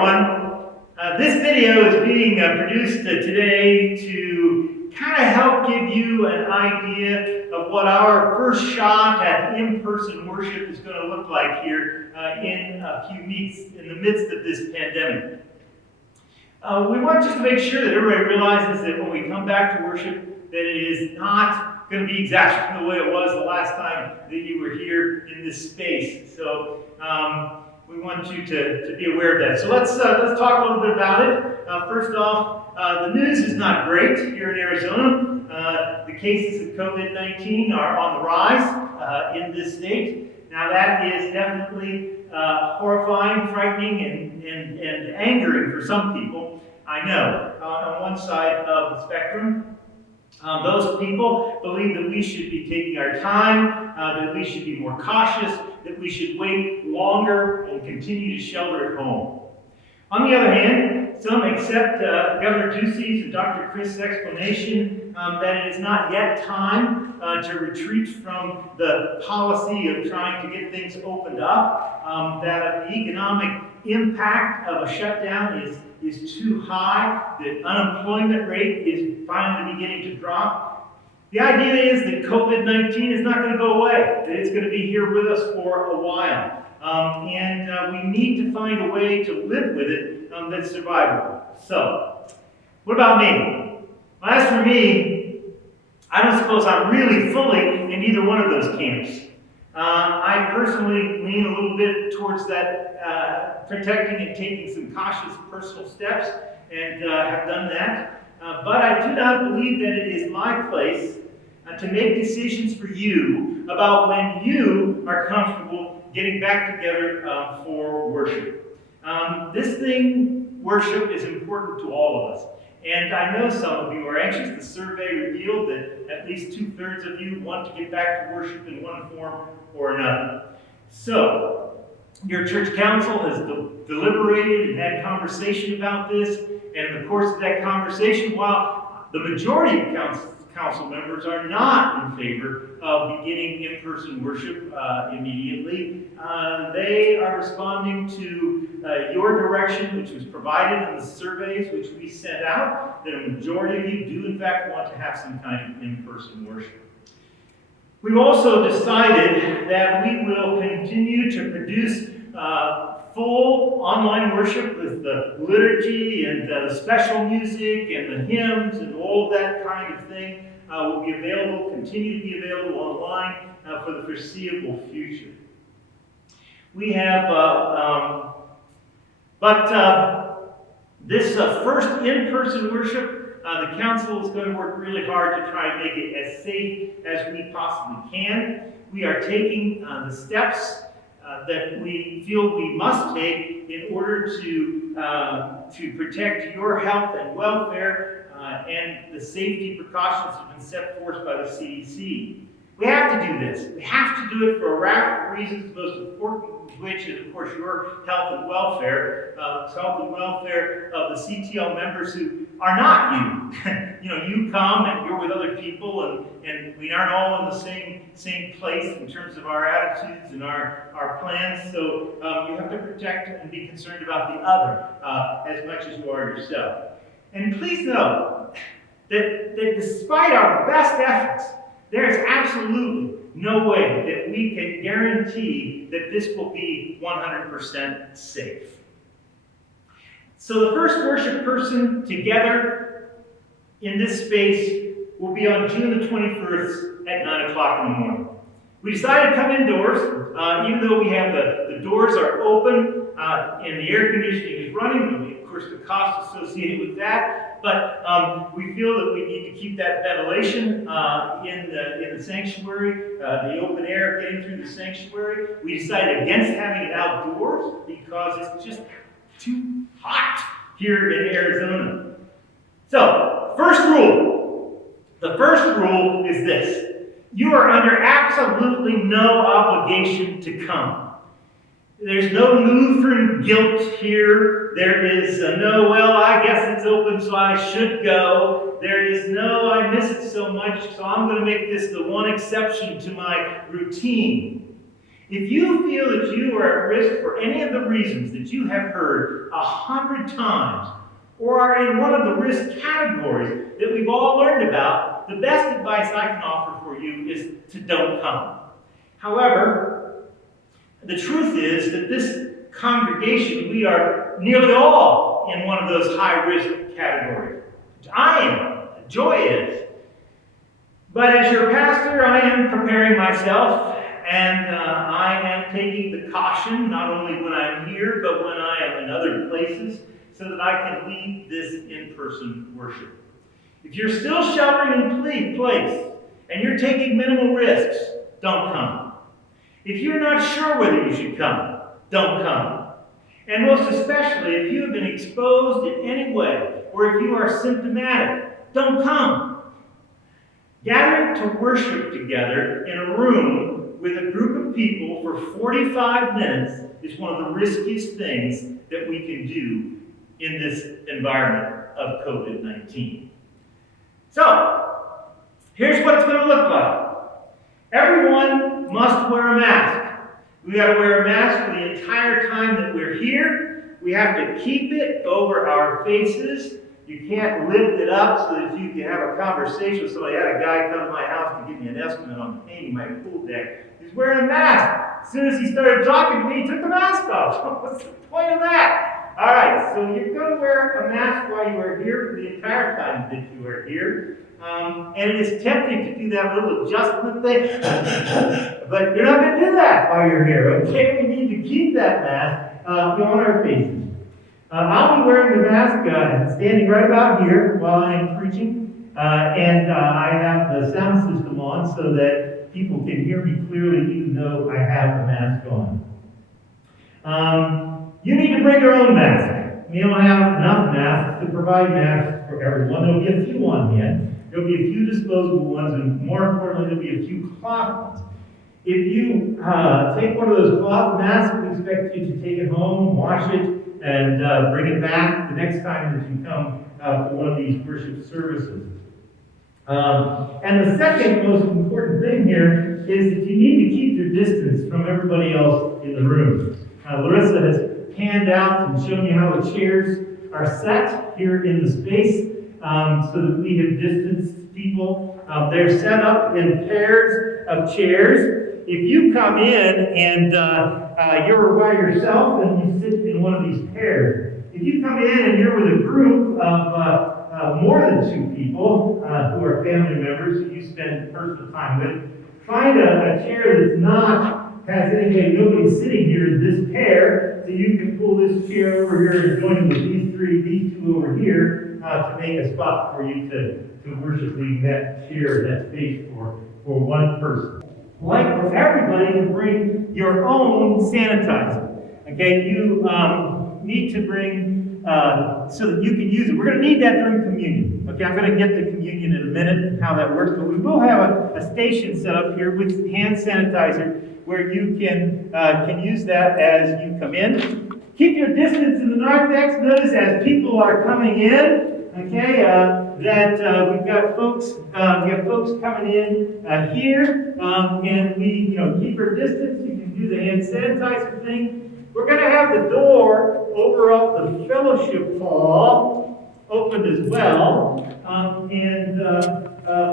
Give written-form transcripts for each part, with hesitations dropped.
everyone. This video is being produced today to kind of help give you an idea of what our first shot at in-person worship is going to look like here in a few weeks in the midst of this pandemic. We want just to make sure that everybody realizes that when we come back to worship, that it is not going to be exactly the way it was the last time that you were here in this space. So we want you to be aware of that. So let's talk a little bit about it. First off, the news is not great here in Arizona. The cases of COVID-19 are on the rise in this state. Now that is definitely horrifying, frightening, and angering for some people. I know. On one side of the spectrum, those people believe that we should be taking our time, that we should be more cautious, that we should wait longer and continue to shelter at home. On the other hand, some accept Governor Ducey's and Dr. Chris' explanation that it is not yet time to retreat from the policy of trying to get things opened up, that the economic impact of a shutdown is too high, the unemployment rate is finally beginning to drop. The idea is that COVID-19 is not going to go away, that it's going to be here with us for a while. And we need to find a way to live with it that's survivable. So, what about me? Well, as for me, I don't suppose I'm really fully in either one of those camps. I personally lean a little bit towards that protecting and taking some cautious personal steps, and have done that. But I do not believe that it is my place to make decisions for you about when you are comfortable getting back together for worship. This thing, worship, is important to all of us. And I know some of you are anxious. The survey revealed that at least 2/3 of you want to get back to worship in one form or another. So, your church council has deliberated and had conversation about this. And in the course of that conversation, while the majority of council members are not in favor of beginning in-person worship immediately, they are responding to your direction, which was provided in the surveys which we sent out, that a majority of you do in fact want to have some kind of in-person worship. We've also decided that we will continue to produce full online worship with the liturgy and the special music and the hymns and all that kind of thing will be available, continue to be available online for the foreseeable future. We have, this first in-person worship, the council is going to work really hard to try and make it as safe as we possibly can. We are taking the steps that we feel we must take in order to protect your health and welfare and the safety precautions that have been set forth by the CDC. We have to do this. We have to do it for a raft of reasons, the most important of which is, of course, your health and welfare, health and welfare of the CTL members who are not you. You come and you're with other people, and we aren't all in the same place in terms of our attitudes and our plans. So you have to protect and be concerned about the other as much as you are yourself. And please know that despite our best efforts, there is absolutely no way that we can guarantee that this will be 100% safe. So the first worship person together in this space will be on June the 21st at 9 o'clock in the morning. We decided to come indoors, even though we have the doors are open and the air conditioning is running, and of course the cost associated with that. But we feel that we need to keep that ventilation in the sanctuary, the open air getting through the sanctuary. We decided against having it outdoors because it's just too hot here in Arizona. So, first rule. The first rule is this. You are under absolutely no obligation to come. There's no Lutheran guilt here. There is no, well, I guess it's open, so I should go. There is no, I miss it so much, so I'm going to make this the one exception to my routine. If you feel that you are at risk for any of the reasons that you have heard 100 times, or are in one of the risk categories that we've all learned about, the best advice I can offer for you is to don't come. However, the truth is that this congregation, we are nearly all in one of those high-risk categories. I am. Joy is. But as your pastor, I am preparing myself, and I am taking the caution, not only when I'm here, but when I am in other places, so that I can lead this in-person worship. If you're still sheltering in place, and you're taking minimal risks, don't come. If you're not sure whether you should come, don't come. And most especially, if you have been exposed in any way, or if you are symptomatic, don't come. Gathering to worship together in a room with a group of people for 45 minutes is one of the riskiest things that we can do in this environment of COVID-19. So, here's what it's going to look like. Everyone must wear a mask. We got to wear a mask for the entire time that we're here. We have to keep it over our faces. You can't lift it up so that you can have a conversation with somebody. I had a guy come to my house to give me an estimate on painting my pool deck. He's wearing a mask. As soon as he started talking to me, he took the mask off. What's the point of that? All right, so you're going to wear a mask while you are here for the entire time that you are here. And it is tempting to do that little adjustment thing. But you're not going to do that while you're here, okay? We need to keep that mask on our faces. I'll be wearing the mask standing right about here while I'm preaching. And I have the sound system on so that people can hear me clearly even though I have the mask on. You need to bring your own mask. We don't have enough masks to provide masks for everyone. There'll be a few on hand. There'll be a few disposable ones, and more importantly, there'll be a few cloth ones. If you take one of those cloth masks, we expect you to take it home, wash it, and bring it back the next time that you come for one of these worship services. And the second most important thing here is that you need to keep your distance from everybody else in the room. Larissa has panned out and shown you how the chairs are set here in the space so that we have distanced people. They're set up in pairs of chairs. If you come in and you're by yourself, then you sit in one of these pairs. If you come in and you're with a group of more than two people who are family members who you spend personal time with, find a chair that's has nobody sitting here in this pair, so you can pull this chair over here and join with these two over here to make a spot for you to worship, leaving that chair, that space for one person. Like for everybody to bring your own sanitizer. Okay, you need to bring so that you can use it. We're going to need that during communion. Okay, I'm going to get to communion in a minute and how that works, but we will have a station set up here with hand sanitizer where you can use that as you come in. Keep your distance in the narthex. Notice as people are coming in, okay, that we've got folks coming in here, and we keep our distance. You can do the hand sanitizer thing. We're going to have the door over off the fellowship hall opened as well, and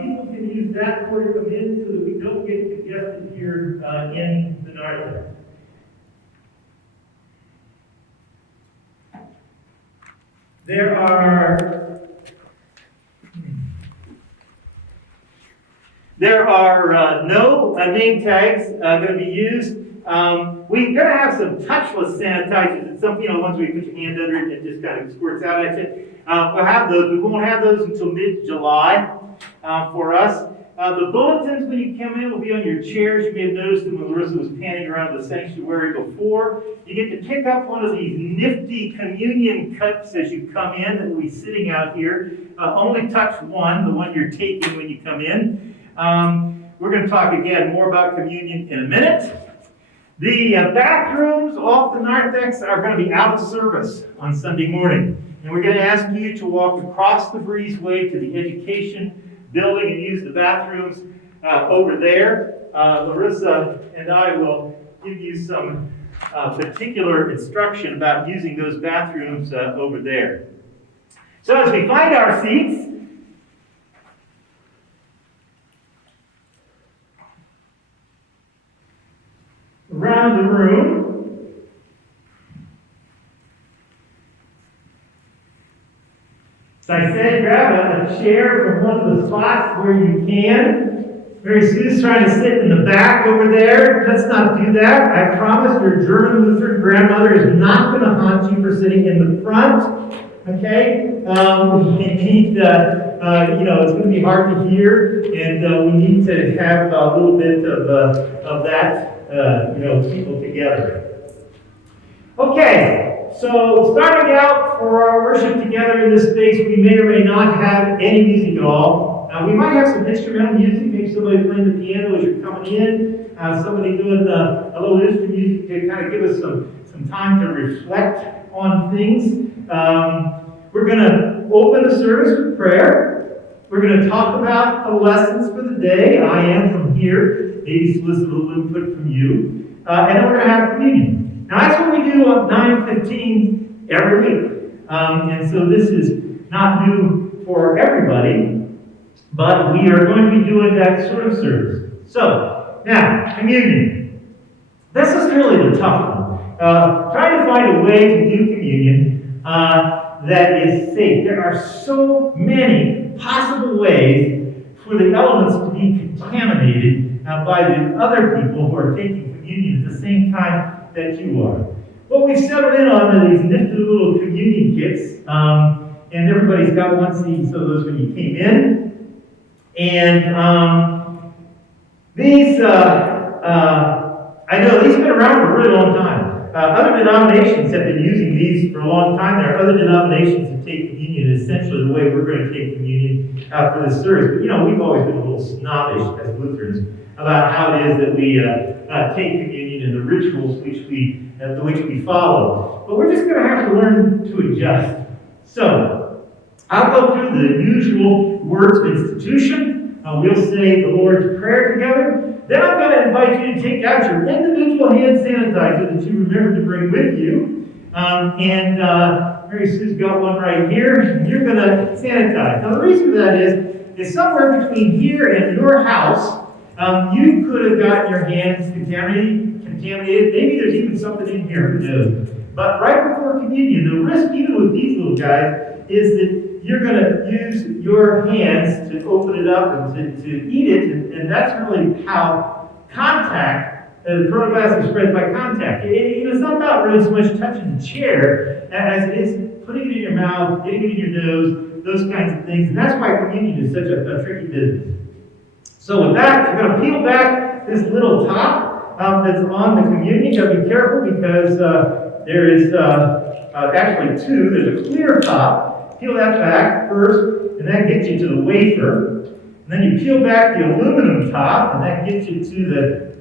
people can use that door to come in so that we don't get congested here in the narthex. There are no name tags going to be used. We're going to have some touchless sanitizers. It's some, ones where you put your hand under it and it just kind of squirts out at you. We'll have those. We won't have those until mid-July for us. The bulletins when you come in will be on your chairs. You may have noticed them when Larissa was panning around the sanctuary before. You get to pick up one of these nifty communion cups as you come in that will be sitting out here. Only touch one, the one you're taking when you come in. We're going to talk again more about communion in a minute. The bathrooms off the narthex are going to be out of service on Sunday morning. And we're going to ask you to walk across the breezeway to the education building and use the bathrooms over there. Larissa and I will give you some particular instruction about using those bathrooms over there. So as we find our seats, around the room, as I said, grab a chair from one of the spots where you can. Mary Sue's trying to sit in the back over there. Let's not do that. I promise your German Lutheran grandmother is not going to haunt you for sitting in the front. Okay? We need, it's going to be hard to hear, and we need to have a little bit of that, people together. Okay, so starting out for our worship together in this space, we may or may not have any music at all. We might have some instrumental music, maybe somebody playing the piano as you're coming in, somebody doing a little instrument music to kind of give us some time to reflect on things. We're going to open the service with prayer. We're going to talk about the lessons for the day. I am from here. Maybe solicit a little input from you. And then we're going to have communion. Now, that's what we do on 9:15 every week. And so this is not new for everybody, but we are going to be doing that sort of service. So, now, communion. This is really the tough one. Trying to find a way to do communion that is safe. There are so many possible ways for the elements to be contaminated by the other people who are taking communion at the same time that you are. What we've settled in on are these nifty little communion kits, and everybody's got one, see some of those when you came in. And these, I know these have been around for a really long time. Other denominations have been using these for a long time. There are other denominations that take communion essentially the way we're going to take communion for this service. But we've always been a little snobbish as Lutherans about how it is that we take communion and the rituals which we follow. But we're just going to have to learn to adjust. So, I'll go through the usual words of institution. We'll say the Lord's Prayer together. Then I'm going to invite you to take out your individual hand sanitizer that you remembered to bring with you. Mary Sue's got one right here, and you're going to sanitize. Now, the reason for that is somewhere between here and your house, you could have gotten your hands contaminated. Maybe there's even something in here, who knows. But right before communion, the risk, even with these little guys, is that you're going to use your hands to open it up and to eat it, and that's really how contact, the coronavirus is spread by contact. It's not about really so much touching the chair as it is putting it in your mouth, getting it in your nose, those kinds of things, and that's why communion is such a tricky business. So with that, I'm going to peel back this little top that's on the communion. You got to be careful because there is actually two. There's a clear top. Peel that back first, and that gets you to the wafer. And then you peel back the aluminum top, and that gets you to the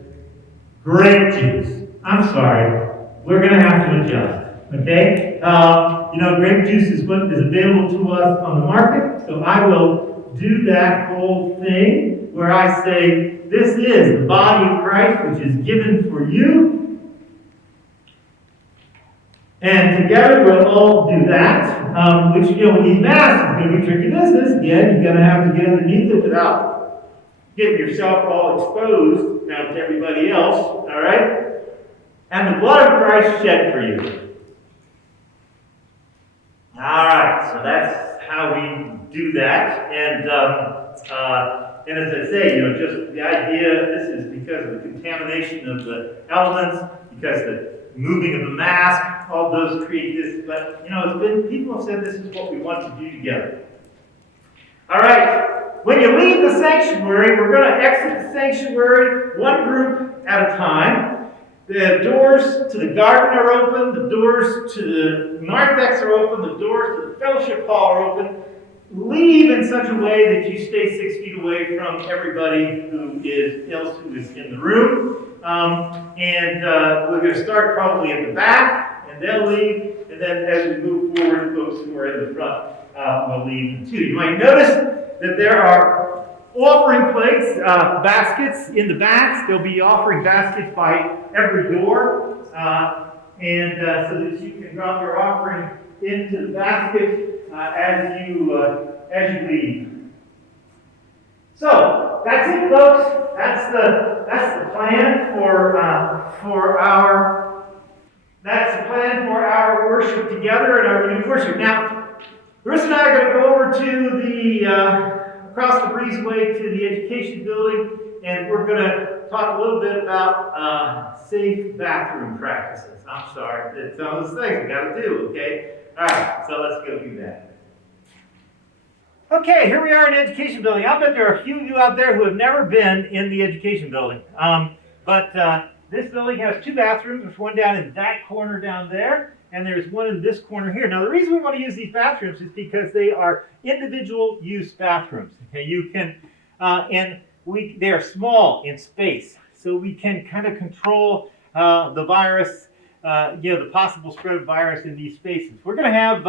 grape juice. I'm sorry, we're going to have to adjust. Okay? Grape juice is what is available to us on the market, so I will do that whole thing where I say, this is the body of Christ, which is given for you. And together we'll all do that, which, with these masks is going to be tricky business. Again, you're going to have to get underneath it without getting yourself all exposed now to everybody else, all right? And the blood of Christ shed for you. All right, so that's how we do that. And as I say, just the idea, this is because of the contamination of the elements, because the moving of the mask, all those create this, but people have said this is what we want to do together. All right, when you leave the sanctuary, we're going to exit the sanctuary one group at a time. The doors to the garden are open, the doors to the narthex are open, the doors to the fellowship hall are open. Leave in such a way that you stay 6 feet away from everybody who is in the room. We're going to start probably at the back, and they'll leave, and then as we move forward, folks who are in the front will leave too. You might notice that there are offering plates, baskets in the backs. There'll be offering baskets by every door, so that you can drop your offering into the basket as you leave. So that's it, folks. That's the plan for our worship together and our renewed worship. Now, Larissa and I are going to go over to the across the breezeway to the education building, and we're going to talk a little bit about safe bathroom practices. I'm sorry, it's all those things we got to do. Okay, all right. So let's go do that. Okay, here we are in the education building. I'll bet there are a few of you out there who have never been in the education building. But this building has two bathrooms. There's one down in that corner down there, and there's one in this corner here. Now, the reason we want to use these bathrooms is because they are individual use bathrooms. Okay, you can, they are small in space, so we can kind of control the virus, the possible spread of virus in these spaces. We're going to have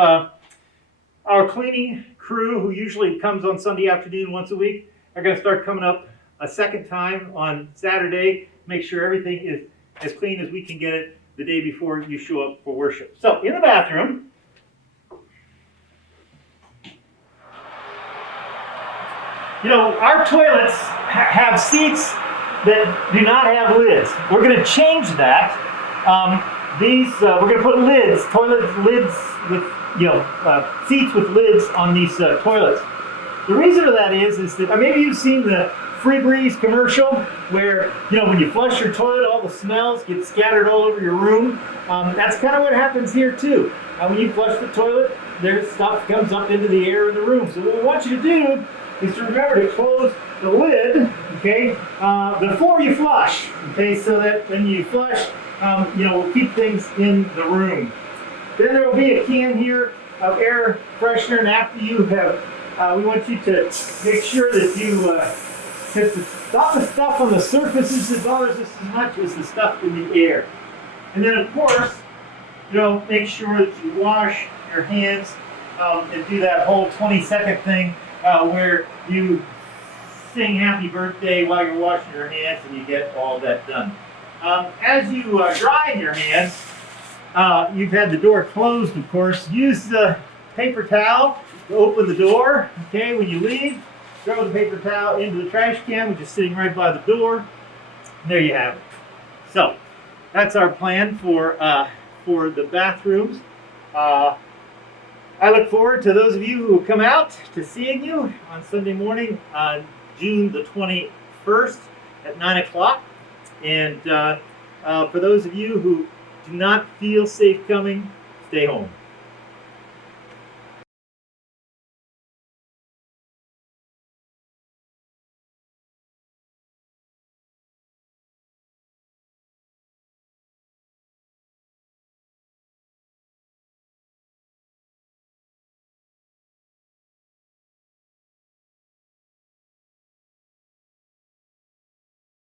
our cleaning crew, who usually comes on Sunday afternoon once a week, are going to start coming up a second time on Saturday. Make sure everything is as clean as we can get it the day before you show up for worship. So, in the bathroom, our toilets have seats that do not have lids. We're going to change that. We're going to put lids, toilet lids with seats with lids on these toilets. The reason for that is that maybe you've seen the Free Breeze commercial where, when you flush your toilet, all the smells get scattered all over your room. That's kind of what happens here too. When you flush the toilet, there's stuff comes up into the air in the room. So what we want you to do is to remember to close the lid, okay, before you flush, okay, so that when you flush, we'll keep things in the room. Then there will be a can here of air freshener, and after you have, we want you to make sure that you, it's not the stuff on the surfaces that bothers us as much as the stuff in the air. And then of course, make sure that you wash your hands and do that whole 20-second thing where you sing happy birthday while you're washing your hands and you get all that done. As you dry your hands, you've had the door closed, of course. Use the paper towel to open the door. Okay, when you leave, throw the paper towel into the trash can, which is sitting right by the door. And there you have it. So that's our plan for the bathrooms. I look forward to those of you who come out to seeing you on Sunday morning on June the 21st at 9 o'clock. And for those of you who do not feel safe coming, stay home.